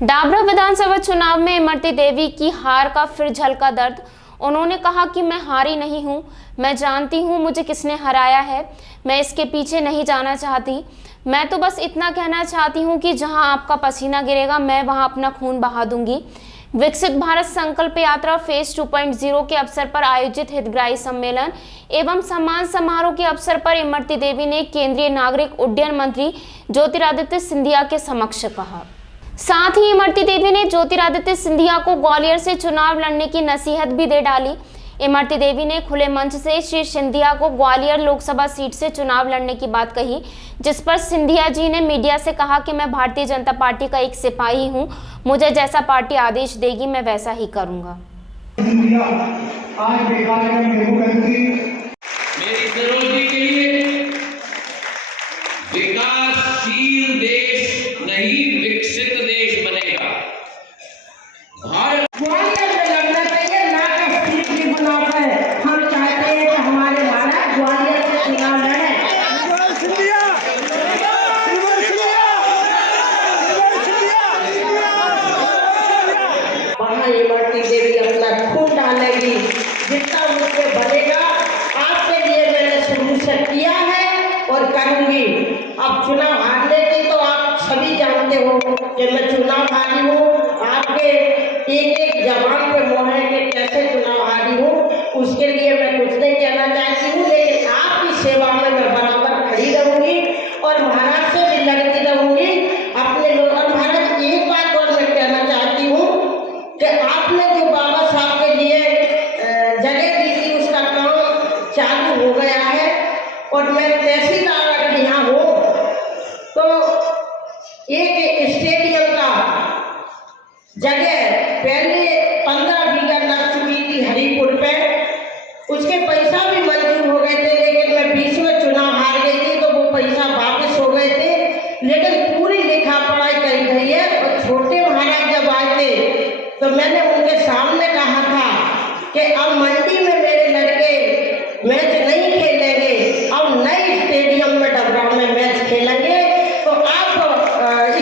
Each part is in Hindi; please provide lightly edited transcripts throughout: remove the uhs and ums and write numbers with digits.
डाबरा विधानसभा चुनाव में इमरती देवी की हार का फिर झलका दर्द। उन्होंने कहा कि मैं हारी नहीं हूं, मैं जानती हूं मुझे किसने हराया है, मैं इसके पीछे नहीं जाना चाहती। मैं तो बस इतना कहना चाहती हूं कि जहां आपका पसीना गिरेगा मैं वहां अपना खून बहा दूंगी। विकसित भारत संकल्प यात्रा फेज 2.0 के अवसर पर आयोजित हितग्राही सम्मेलन एवं सम्मान समारोह के अवसर पर इमरती देवी ने केंद्रीय नागरिक उड्डयन मंत्री ज्योतिरादित्य सिंधिया के समक्ष कहा। साथ ही इमरती देवी ने ज्योतिरादित्य सिंधिया को ग्वालियर से चुनाव लड़ने की नसीहत भी दे डाली। इमरती देवी ने खुले मंच से श्री सिंधिया को ग्वालियर लोकसभा सीट से चुनाव लड़ने की बात कही, जिस पर सिंधिया जी ने मीडिया से कहा कि मैं भारतीय जनता पार्टी का एक सिपाही हूं, मुझे जैसा पार्टी आदेश देगी मैं वैसा ही करूंगा। विकासशील देश नहीं विकसित देश बनेगा। भारत ग्वालियर में लड़ना चाहिए, ना कि सीट भी बनाकर हम चाहते हैं कि हमारे महाराज ग्वालियर से चुनाव लड़े। वहाँ इमरती देवी अपना खून डालेगी, जितना मुझसे बनेगा। आपके लिए मैंने शुरू से किया है और करूंगी। अब चुनाव हारने की तो आप सभी जानते हो कि मैं चुनाव हारी हूँ। आपके एक एक जवान पे मोहर है कि कैसे चुनाव हारी हूँ, उसके लिए मैं कुछ नहीं कहना चाहती हूँ, लेकिन आपकी सेवा में मैं बराबर खड़ी रहूंगी और महाराज से भी लड़ती रहूंगी। अपने लोग महाराज एक बात और मैं कहना चाहती हूँ कि आपने जो बाबा साहब के लिए जगह दी थी उसका काम चालू हो गया है और मैं तहसीलदार अगर यहाँ हूँ तो एक स्टेडियम का जगह पहले 15 बीघा लग चुकी थी हरिपुर पे, उसके पैसा भी मंजूर हो गए थे, लेकिन मैं बीच में चुनाव हार गई थी तो वो पैसा वापस हो गए थे। लेकिन पूरी लिखा पढ़ाई करी गई है और छोटे महाराज जब आए थे तो मैंने उनके सामने कहा था कि अब मंडी में मेरे लड़के मैच नहीं खेलेंगे, अब नए स्टेडियम में डबरा में मैच खेलेंगे, तो आप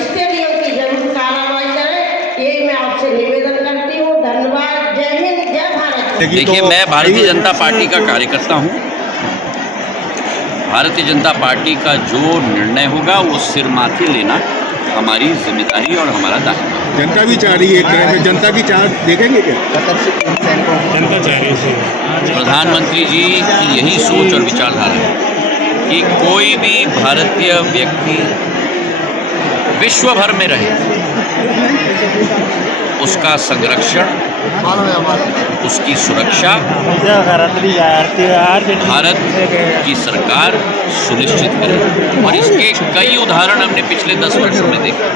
स्टेडियम की जरूर कार्रवाई करें, यही मैं आपसे निवेदन करती हूँ। धन्यवाद। जय हिंद, जय भारत। देखिए, मैं भारतीय जनता पार्टी का कार्यकर्ता हूँ। भारतीय जनता पार्टी का जो निर्णय होगा वो सिर माथे लेना हमारी जिम्मेदारी और हमारा दायित्व। जनता भी चाह रही है, एक तरह से जनता की चाह देखेंगे क्या? जनता चाह रही है। प्रधानमंत्री जी की यही सोच और विचारधारा है कि कोई भी भारतीय व्यक्ति विश्व भर में रहे, उसका संरक्षण, उसकी सुरक्षा भारत की सरकार सुनिश्चित करे। और इसके कई उदाहरण हमने पिछले 10 वर्षों में देखे।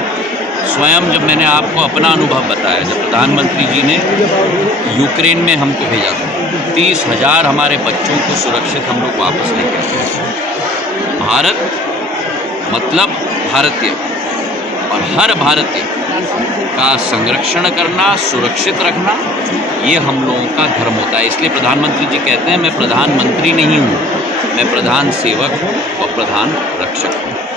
स्वयं जब मैंने आपको अपना अनुभव बताया, जब प्रधानमंत्री जी ने यूक्रेन में हमको भेजा था, 30,000 हमारे बच्चों को सुरक्षित हम लोग वापस लेके आए। भारत मतलब भारतीय, और हर भारतीय का संरक्षण करना, सुरक्षित रखना, ये हम लोगों का धर्म होता है। इसलिए प्रधानमंत्री जी कहते हैं मैं प्रधानमंत्री नहीं हूँ, मैं प्रधान सेवक और प्रधान रक्षक हूँ।